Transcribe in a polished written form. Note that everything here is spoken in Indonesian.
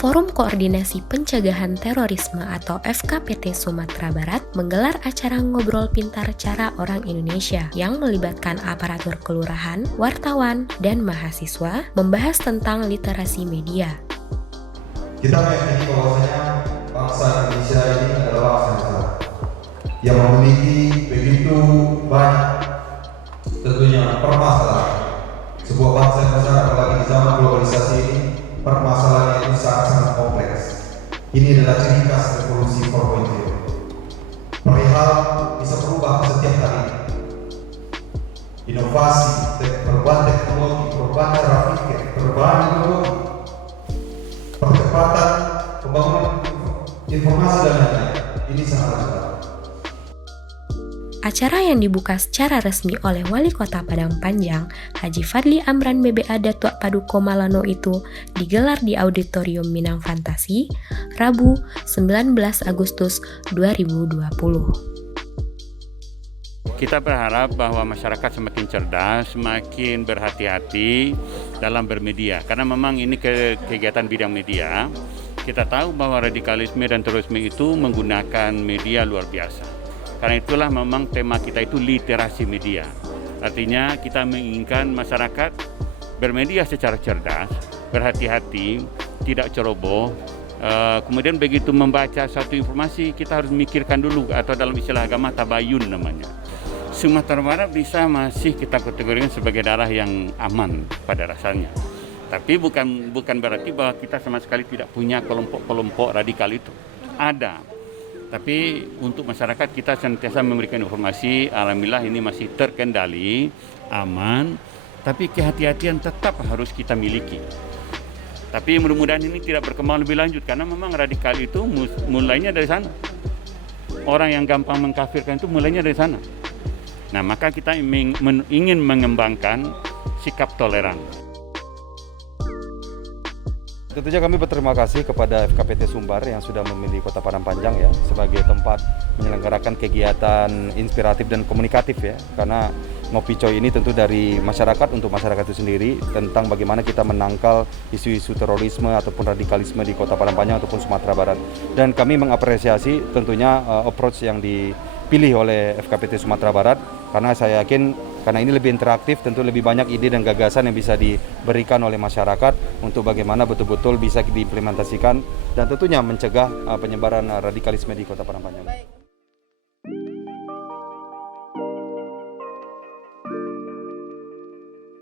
Forum Koordinasi Pencegahan Terorisme atau FKPT Sumatera Barat menggelar acara Ngobrol Pintar Cara Orang Indonesia yang melibatkan aparatur kelurahan, wartawan, dan mahasiswa membahas tentang literasi media. Kita meyakini bahwasanya bangsa Indonesia ini adalah bangsa yang memiliki begitu banyak tentunya permasalahan. Sebuah bangsa yang besar, apalagi di zaman globalisasi ini, permasalahan itu sangat-sangat kompleks. Ini adalah ciri khas revolusi 4.0. Perihal bisa berubah setiap hari. Inovasi, perubahan teknologi, perubahan cara pikir, perubahan ideologi, percepatan pembangunan informasi dan lain-lain. Ini sangat cepat. Acara yang dibuka secara resmi oleh Wali Kota Padang Panjang, Haji Fadli Amran BBA Datuk Paduka Malano itu digelar di Auditorium Minang Fantasi, Rabu 19 Agustus 2020. Kita berharap bahwa masyarakat semakin cerdas, semakin berhati-hati dalam bermedia. Karena memang ini kegiatan bidang media, kita tahu bahwa radikalisme dan terorisme itu menggunakan media luar biasa. Karena itulah memang tema kita itu literasi media. Artinya kita menginginkan masyarakat bermedia secara cerdas, berhati-hati, tidak ceroboh. Kemudian begitu membaca satu informasi, kita harus memikirkan dulu, atau dalam istilah agama tabayun namanya. Sumatera Barat bisa masih kita kategorikan sebagai daerah yang aman pada rasanya. Tapi bukan berarti bahwa kita sama sekali tidak punya kelompok-kelompok radikal itu. Ada. Tapi untuk masyarakat kita senantiasa memberikan informasi, alhamdulillah ini masih terkendali, aman, tapi kehati-hatian tetap harus kita miliki. Tapi mudah-mudahan ini tidak berkembang lebih lanjut, karena memang radikal itu mulainya dari sana. Orang yang gampang mengkafirkan itu mulainya dari sana. Nah, maka kita ingin mengembangkan sikap toleran. Tentunya kami berterima kasih kepada FKPT Sumbar yang sudah memilih Kota Padang Panjang ya sebagai tempat menyelenggarakan kegiatan inspiratif dan komunikatif ya. Karena Ngopi Coy ini tentu dari masyarakat untuk masyarakat itu sendiri tentang bagaimana kita menangkal isu-isu terorisme ataupun radikalisme di Kota Padang Panjang ataupun Sumatera Barat. Dan kami mengapresiasi tentunya approach yang dipilih oleh FKPT Sumatera Barat, karena saya yakin karena ini lebih interaktif, tentu lebih banyak ide dan gagasan yang bisa diberikan oleh masyarakat untuk bagaimana betul-betul bisa diimplementasikan dan tentunya mencegah penyebaran radikalisme di Kota Padang Panjang.